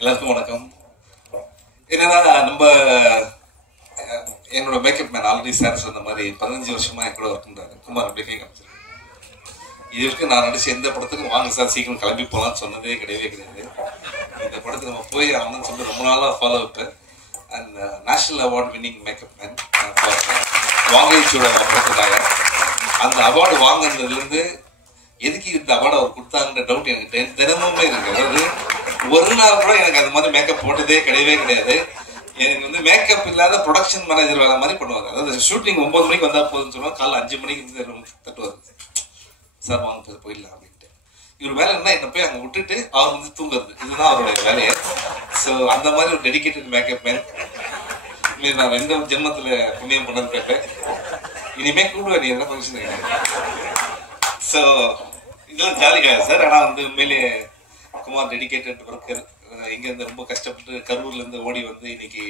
எல்லாருக்கும் வணக்கம். என்னன்னா நம்ம என்னோட மேக்கப் மேன் ஆல்ரெடி சார் சொன்ன மாதிரி 15 வருஷமா என் கூட ஒர்க் பண்றாரு குமார். அப்படியே காமிச்சிருக்கேன். இதுக்கு நான் நடிச்சு எந்த படத்துக்கும் வாங்க சார் சீக்கிரம் கிளம்பி போகலான்னு சொன்னதே கிடையவே கிடையாது. இந்த படத்துக்கு நம்ம போய் ஆகணும்னு சொல்லி ரொம்ப நாளாக follow up and national award winning makeup man வாங்கைச்சோட படத்துக்காக அந்த அவார்டு வாங்கினதுலேருந்து எதுக்கு இந்த அவார்டு அவர் கொடுத்தாங்கன்ற டவுட் எனக்கு தினமுமே இருக்கு. அதாவது ஒரு நாள் கூட எனக்கு அது மாதிரி மேக்கப் போட்டதே கிடையவே கிடையாது. எனக்கு வந்து மேக்கப் இல்லாத ப்ரொடக்ஷன் மேனேஜர் வேலை மாதிரி பண்ணுவார். அதாவது ஷூட்டிங் 9 மணிக்கு வந்தால் போதுன்னு சொல்லுவாங்க, காலைல 5 மணிக்கு வந்து தட்டுவார். சார் வாங்க போயிடலாம் அப்படின்ட்டு. இவர் வேலை என்ன என்ன போய் அங்கே விட்டுட்டு அவர் வந்து தூங்குறது, இதுதான் அவருடைய வேலையை. ஸோ அந்த மாதிரி ஒரு டெடிக்கேட்டட் மேக்கப் மேன் நான் 2 ஜென்மத்தில் புண்ணியம் பண்ணது கேட்டேன். இனிமே கூடுவேன் நீ என்ன ஃபங்க்ஷன் கிடையாது. ஸோ இதெல்லாம் ஜாலிக்காக சார். ஆனால் வந்து உண்மையிலே குமார் டெடிக்கேட்டட் ஒர்க்கர். இங்கேருந்து ரொம்ப கஷ்டப்பட்டு கரூர்லேருந்து ஓடி வந்து இன்னைக்கு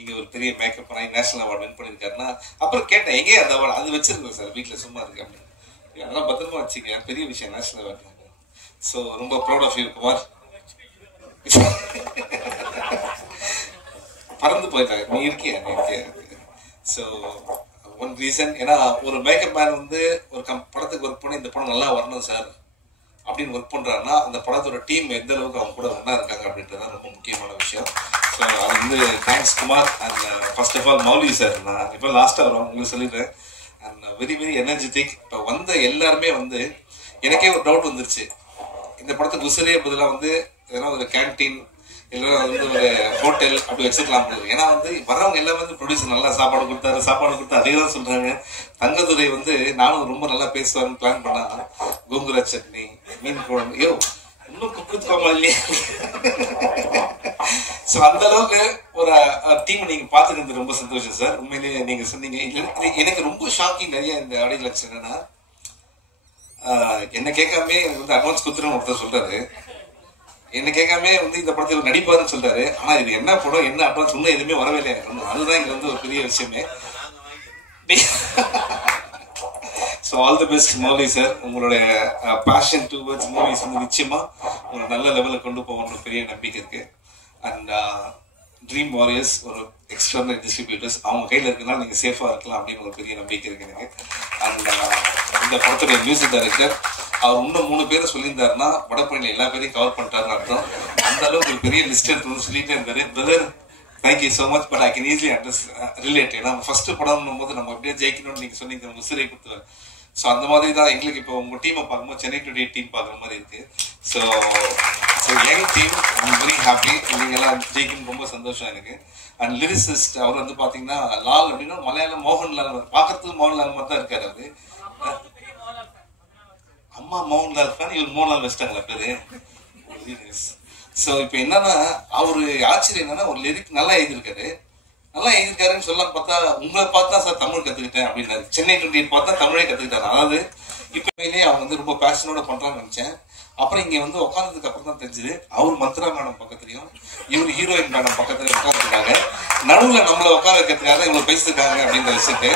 இங்கே ஒரு பெரிய மேக்கப் பண்ணி நேஷனல் அவார்டு வின் பண்ணியிருக்காருன்னா அப்புறம் கேட்டேன் எங்கே அந்த அவார்டு அது வச்சிருக்கேன் சார் வீட்டில் சும்மா இருக்கு அப்படின்னு. அதெல்லாம் பத்திரமா வச்சுக்க, பெரிய விஷயம் நேஷனல் அவார்டு. ஸோ ரொம்ப ப்ரௌட் ஆஃப் யூ குமார். பறந்து போயிட்டாங்க, நீ இருக்கியா நீ இருக்கியா. ஸோ ஒன் ரீசன், ஏன்னா ஒரு மேக்கப் மேன் வந்து ஒரு படத்துக்கு ஒர்க் பண்ணி இந்த படம் நல்லா வரணும் சார் அப்படின்னு ஒர்க் பண்றாருன்னா அந்த படத்தோட டீம் எந்த அளவுக்கு அவங்க கூட ஒன்றா இருக்காங்க அப்படின்றது ரொம்ப முக்கியமான விஷயம். ஸோ அது வந்து thanks Kumar and first of all Mouli sir. நான் இப்போ லாஸ்ட்டாக வரும் உங்களுக்கு சொல்லிடுறேன். And very very energetic. இப்போ வந்த எல்லாருமே வந்து எனக்கே ஒரு டவுட் வந்துருச்சு, இந்த படத்துக்கு உசிரே பதிலாக வந்து எதனா ஒரு கேன்டீன் இல்லைன்னா வந்து ஒரு ஹோட்டல் அப்படி வச்சுக்கலாம் போகுது. ஏன்னா வந்து வரவங்க எல்லாமே வந்து ப்ரொடியூசர் நல்லா சாப்பாடு கொடுத்தா அதே தான் சொல்றாங்க. தங்கதுரை வந்து நானும் ரொம்ப நல்லா பேசுவாருன்னு பிளான் பண்ணா கோங்குரா சட்னி மீன் குழம்பு ஐயோ இன்னும் குக்குத்துக்கோமா இல்லையா. ஸோ அந்த அளவுக்கு ஒரு டீம் நீங்க பாத்துக்கிறது ரொம்ப சந்தோஷம் சார். உண்மையிலேயே நீங்க சொன்னீங்க. எனக்கு ரொம்ப ஷாக்கிங் நிறைய இந்த ஆடியோ லட்சம் என்னன்னா என்ன கேட்காமே எனக்கு வந்து அட்வான்ஸ் குத்துறேன்னு ஒருத்தர் சொல்றாரு. என்ன கேட்காம வந்து இந்த படத்தில் நடிப்பாருன்னு சொல்றாரு. ஆனா இது என்ன படம் என்ன அட்வான்ஸ் இன்னும் எதுவுமே வரவே இல்லை எனக்கு. அதுதான் இங்க வந்து ஒரு பெரிய விஷயமே. So all the best Mouli sir. உங்களுடைய பேஷன் டுவர்ட்ஸ் மூவிஸ் வந்து நிச்சயமா ஒரு நல்ல லெவலில் கொண்டு போகணும்னு பெரிய நம்பிக்கை இருக்கு. அண்ட் ட்ரீம் வாரியர்ஸ் ஒரு எக்ஸ்டர்னல் டிஸ்ட்ரிபியூட்டர்ஸ் அவங்க கையில் இருக்கனால நீங்க சேஃபா இருக்கலாம் அப்படின்னு ஒரு பெரிய நம்பிக்கை இருக்கு எனக்கு. அண்ட் இந்த படத்துடைய மியூசிக் டைரக்டர் அவர் இன்னும் 3 பேரை சொல்லியிருந்தாருன்னா வடப்பணியில் எல்லா பேரையும் கவர் பண்ணிட்டாருன்னு அர்த்தம். அந்த அளவுக்கு ஒரு பெரிய லிஸ்ட் எடுத்து சொல்லிட்டே இருந்தாரு. Brother thank you so much. But I can easily relate. ஏன்னா ஃபர்ஸ்ட் படம்னும் போது நம்ம அப்படியே ஜெயிக்கணும்னு நீங்க சொன்னீங்க, முசிறை கொடுத்துருவேன். ஸோ அந்த மாதிரி தான் எங்களுக்கு இப்போ உங்க டீமை பார்க்கும்போது சென்னை டுடே டீம் பார்க்குற மாதிரி இருக்கு. So young team I'm very happy. நீங்க எல்லாம் ஜெயிக்கணும் ரொம்ப சந்தோஷம் எனக்கு. அண்ட் லிரிசிஸ்ட் அவர் வந்து பாத்தீங்கன்னா லால் அப்படின்னா மலையாளம் மோகன்லால் பார்க்கறதுக்கு மோகன்லால் மாதிரி தான் இருக்காரு. அவரு அம்மா மோகன்லால் தான் இவர் மோகன்லால் வச்சிட்டாங்களா பேரு. ஸோ இப்போ என்னன்னா அவரு ஆச்சரியம் என்னன்னா ஒரு லிரிக் நல்லா எழுதியிருக்காருன்னு சொல்லலாம் பார்த்தா உங்களை பார்த்தா சார் தமிழ் கத்துக்கிட்டேன் அப்படின்னாரு. சென்னை 28 பார்த்தா தமிழே கத்துக்கிட்டாரு. அதாவது இப்பவே அவங்க வந்து ரொம்ப பேஷனோட பண்றாங்கன்னு நினைச்சேன். அப்புறம் இங்க வந்து உட்கார்ந்ததுக்கு அப்புறம் தான் தெரிஞ்சது அவர் மந்த்ரா மேடம் பக்கத்துலயும் இவர் ஹீரோயின் மேடம் பக்கத்துல உட்காந்துருக்காங்க. நடுவுல நம்மளை உட்கார வைக்கிறதுக்காக இவ்வளவு பேசிருக்காங்க அப்படின்ற விஷயத்து.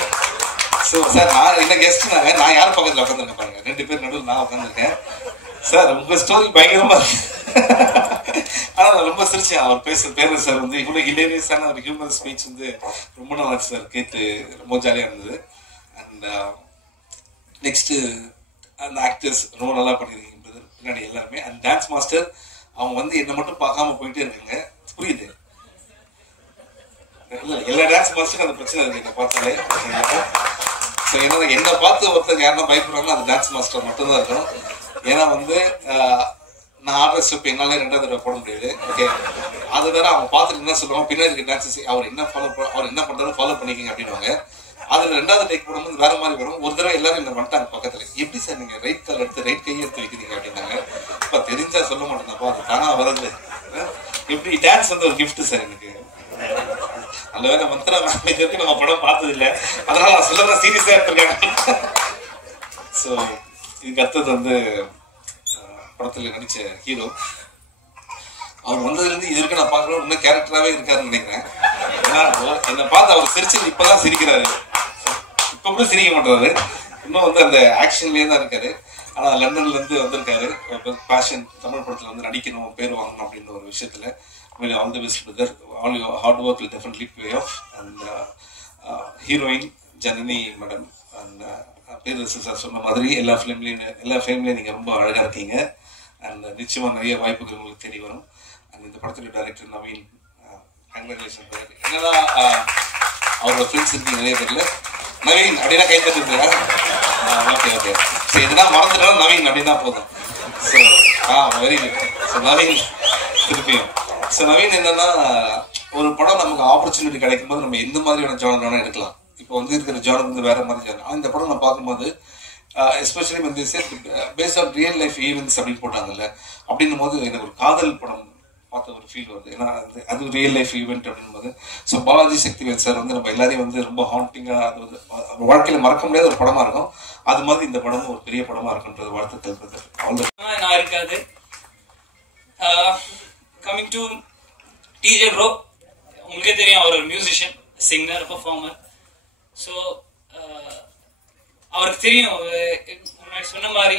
ஸோ சார் நான் என்ன கெஸ்ட் நான் யார் பக்கத்துல உட்காந்துருக்கேன் பாருங்க, 2 பேர் நடுவில் நான் உட்காந்துருக்கேன். சார் உங்க ஸ்டோரி பயங்கரமா இருக்கு. ஆனா நான் ரொம்ப சிரிச்சேன் அவர் பேரு சார் வந்து இவ்வளவு ஹிலேரியஸான ஒரு ஹியூமன் ஸ்பீச் வந்து ரொம்ப நல்லா சார் கேட்டு ரொம்ப ஜாலியா இருந்தது. அண்ட் நெக்ஸ்ட் அந்த ஆக்டர்ஸ் ரொம்ப நல்லா பண்ணிருக்கீங்க பின்னாடி எல்லாருமே. அண்ட் டான்ஸ் மாஸ்டர் அவங்க வந்து என்ன மட்டும் பார்க்காம போயிட்டே இருக்காங்க. புரியுது எல்லா டான்ஸ் மாஸ்டருக்கும் அந்த பிரச்சனை இருக்கு பார்த்தாலே. ஸோ ஏன்னா என்ன பார்த்து ஒருத்தங்க யாருன்னா பயப்படுறாங்கன்னா அது டான்ஸ் மாஸ்டர் மட்டும்தான் இருக்கணும். ஏன்னா வந்து நான் ஆடுற ஸ்டெப் என்னால 2வது தடவை போட முடியாது. ஓகே அது வேற அவங்க பார்த்துட்டு என்ன சொல்லுவாங்க பின்னாடி இருக்க டான்ஸஸ் அவர் என்ன பண்றாரு ஃபாலோ பண்ணிக்கிங்க அப்படின்வாங்க. அதுல 2வது டேக் போடும்போது வேற மாதிரி வரும். ஒரு தடவை எல்லாரும் என்ன வந்துட்டாங்க பக்கத்துல, எப்படி சார் நீங்க ரைட் கால் எடுத்து ரைட் கையை எடுத்து வைக்கிறீங்க அப்படின்னாங்க. இப்ப தெரிஞ்சா சொல்ல மாட்டேன்ப்பா அது தானா வரது. எப்படி டான்ஸ் வந்து ஒரு கிஃப்ட் சார் எனக்கு. நல்ல வேலை மந்த்ரா மேம் நம்ம படம் பார்த்தது இல்லை, அதனால நான் சொல்லதான் சீரியஸா எடுத்திருக்கேன். ஸோ இதுக்கு அடுத்தது வந்து படத்துல நடிச்ச ஹீரோ அவர் வந்ததுல இருந்து இது வரைக்கும் நான் பார்க்கணும் இன்னும் கேரக்டராகவே இருக்காருன்னு நினைக்கிறேன். ஏன்னா என்னை பார்த்து அவர் சிரிச்சது இப்பதான் சிரிக்கிறாரு. இப்ப கூட சிரிக்க மாட்டாரு. இன்னும் வந்து அந்த ஆக்ஷன்லேயே தான் இருக்காரு. ஆனால் லண்டன்லேருந்து வந்திருக்காரு. பேஷன் தமிழ் படத்தில் வந்து நடிக்கணும், பேர் வாங்கணும் அப்படின்ற ஒரு விஷயத்தில். All the best brother. All your hard work will definitely pay off. And heroine Janani madam and Perarasu sir சொன்ன மாதிரி எல்லா ஃபிலிம்லேயும் நீங்கள் ரொம்ப அழகாக இருக்கீங்க. அண்ட் நிச்சயமாக நிறைய வாய்ப்புகள் உங்களுக்கு தேடி வரும். அண்ட் இந்த படத்துடைய டைரக்டர் நவீன், கங்க்ராச்சுலேஷன் சார். என்னதான் அவரோட ஃப்ரெண்ட்ஸ் இருக்கீங்க நிறைய பேர்ல. நவீன் அப்படின்னா கை தட்டுறா? Okay okay. ஸோ எதுனா மறந்துட்டாலும் நவீன் அப்படின்னா போதும். So very good. So Naveen திருப்பியும். ஸோ நவீன் என்னன்னா, ஒரு படம் நமக்கு ஆப்பர்ச்சுனிட்டி கிடைக்கும் போது நம்ம எந்த மாதிரியான ஜானர் வேணா எடுக்கலாம். இப்போ வந்து இருக்கிற ஜானர் வந்து வேற மாதிரி ஜானர். இந்த படம் நான் பார்க்கும்போது எஸ்பெஷலி வந்து based on real life events அப்படின்னு போட்டாங்கல்ல, அப்படின்னும் போது எனக்கு ஒரு காதல் படம் பார்த்த ஒரு ஃபீல் வருது. ஏன்னா அது ரியல் லைஃப் ஈவெண்ட் அப்படின்னும் போது ஸோ பாலாஜி சக்திவேல் சார் வந்து நம்ம எல்லாரையும் வந்து ரொம்ப ஹாண்டிங்காக, அது வந்து வாழ்க்கையில் மறக்க முடியாத ஒரு படமா இருக்கும். அது மாதிரி இந்த படமும் ஒரு பெரிய படமா இருக்குன்றது வாழ்த்துக்கள். நான் இருக்காது. கமிங் டு டிஜே ப்ரோ, உங்களுக்கே தெரியும் அவர் ஒரு மியூசிஷியன், சிங்கர், பெர்ஃபார்மர். ஸோ அவருக்கு தெரியும், முன்னாடி சொன்ன மாதிரி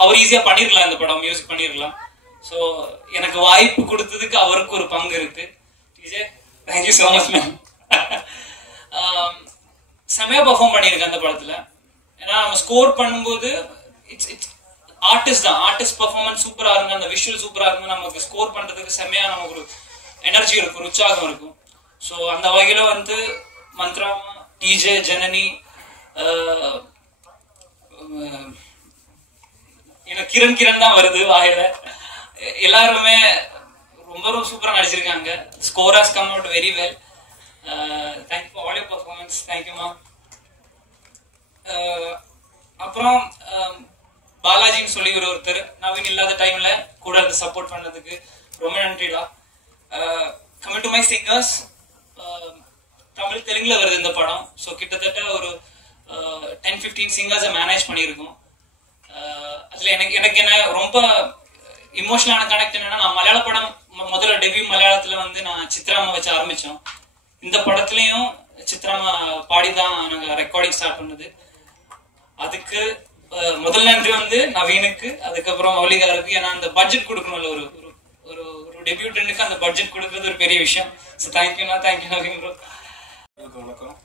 அவர் ஈஸியா பண்ணிருக்கலாம், இந்த படம் மியூசிக் பண்ணிருக்கலாம். ஸோ எனக்கு வாய்ப்பு கொடுத்ததுக்கு அவருக்கு ஒரு பங்கு இருக்கு. DJ thank you so much ma'am. செமையா பெர்ஃபார்ம் பண்ணியிருக்கேன் அந்த படத்துல. ஏன்னா நம்ம ஸ்கோர் பண்ணும்போது இட்ஸ் ஆர்டிஸ்ட் தான், ஆர்டிஸ்ட் பெர்ஃபார்மன்ஸ் சூப்பரா இருந்தா, அந்த விஷுவல் சூப்பரா இருந்தா நமக்கு ஸ்கோர் பண்றதுக்கு செமையா நமக்கு ஒரு எனர்ஜி இருக்கும், உற்சாகம் இருக்கும். ஸோ அந்த வகையில வந்து மந்த்ரா, டிஜே, ஜனனி, எனக்கு கிரண் தான் வருது வாயில. எல்லாருமே ரொம்ப ரொம்ப சூப்பரா நடிச்சிருக்காங்க. Score has come out very well. Thank you for all your performance. Thank you ma'am. அப்புறம் பாலாஜின்னு சொல்லி ஒருத்தர் நவீன் இல்லாத டைம்ல கூட இருந்து சப்போர்ட் பண்ணதுக்கு ரொம்ப நன்றிடா. கமிங் டு மை சிங்கர்ஸ், தமிழ் தெலுங்குல வருது இந்த படம். ஸோ கிட்டத்தட்ட ஒரு 10-15 சிங்கர்ஸை மேனேஜ் பண்ணியிருக்கோம். அதுல எனக்கு என்ன ரொம்ப இமோஷனலான கனெக்ட் என்னன்னா, நான் மலையாள படம் முதல்ல டெபியூ மலையாளத்துல வந்து நான் சித்ராமா வச்சு ஆரம்பிச்சோம். இந்த படத்துலயும் சித்ராமா பாடிதான் நாங்க ரெக்கார்டிங் ஸ்டார்ட் பண்ணது. அதுக்கு முதல் நன்றி வந்து நவீனுக்கு, அதுக்கப்புறம் மௌலிகாருக்கு. ஏன்னா அந்த பட்ஜெட் கொடுக்கணும்ல, ஒரு ஒரு ஒரு டெபியூட்டனுக்கு அந்த பட்ஜெட் கொடுக்கறது ஒரு பெரிய விஷயம். ஸோ தேங்க்யூண்ணா, தேங்க்யூ நவீன் ப்ரோ. வணக்கம்.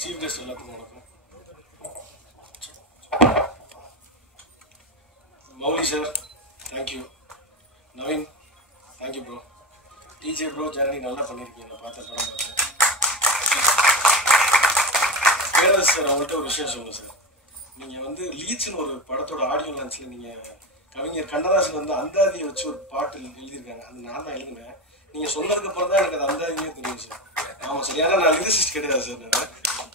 சீஃப் கெஸ்ட் எல்லாத்துக்கும் வணக்கம். Mouli sir thank you. Naveen thank you bro. DJ bro, Janani நல்லா பண்ணியிருக்கீங்க. நான் பார்த்த படம் பார்த்தேன். பேரரசு சார், அவங்கள்ட்ட ஒரு விஷயம் சொல்லுங்கள் சார். நீங்கள் வந்து லீச்னு ஒரு படத்தோட ஆடியோ லான்ச்சில் நீங்கள் கவிஞர் கண்ணதாசன் வந்து அந்தாதியை வச்சு ஒரு பாட்டு எழுதியிருக்காங்க. அது நான் தான் எழுதினேன். நீங்கள் சொன்னதுக்கு அப்புறம் தான் எனக்கு அது அந்தாதியே தெரியும் சார். ஆமாம் சார். ஏன்னா நான் லிரிசிஸ்ட் கிடையாது சார்.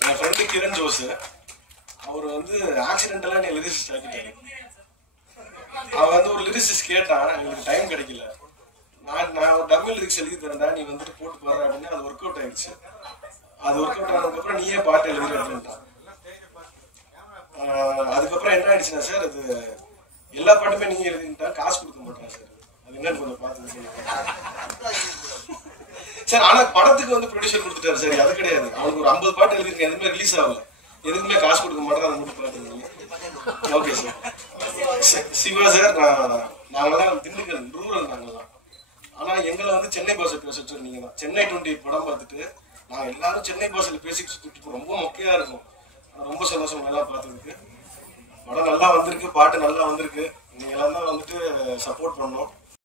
என் ஃப்ரெண்டு கிரண் ஜோஸ், அவர் வந்து ஆக்சிடென்டெல்லாம் என்னை லிரிசிஸ்ட் ஆக்கிட்டாரு. அவன் வந்து ஒரு லிரிசிஸ்ட் கேட்டான், எங்களுக்கு டைம் கிடைக்கல. நான் ஒரு டம்மி லிரிக்ஸ் எழுதி தரேன்டா, நீ வந்துட்டு போட்டு பாரு அப்படின்னு. அது ஒர்க் அவுட் ஆயிடுச்சு. அது ஒர்க் அவுட் ஆனதுக்கப்புறம் நீயே பாட்டு எழுதுற அப்படின்ட்டான். அதுக்கப்புறம் என்ன ஆயிடுச்சுன்னா சார், அது எல்லா பாட்டுமே நீங்க எழுதிட்டா காசு கொடுக்க மாட்டான் சார். அது என்னன்னு கொஞ்சம் பார்த்து சார். ஆனா படத்துக்கு வந்து ப்ரொடியூசர் கொடுத்துட்டாரு சார். அது கிடையாது, அவனுக்கு ஒரு 50 பாட்டு எழுதிருக்கேன், எதுவுமே ரிலீஸ் ஆகல, எதுக்குமே காசு கொடுக்க மாட்டேன். அதை மட்டும் பார்த்துருக்கீங்க. Okay sir. சிவா சார், நாங்களாம் திண்டுக்கல் ரூரல் நாங்களாம். ஆனா எங்களை வந்து சென்னை பாஷை பேச வச்சிருந்தீங்க தான். சென்னை 20 படம் பார்த்துட்டு நாங்க எல்லாரும் சென்னை பாஷையில் பேசிட்டு சுத்திட்டு ரொம்ப மொக்கையா இருக்கும். ரொம்ப சந்தோஷம் நல்லா பார்த்ததுக்கு. படம் நல்லா வந்திருக்கு, பாட்டு நல்லா வந்திருக்கு. நீங்க எல்லாம் தான் வந்துட்டு சப்போர்ட் பண்ணோம்.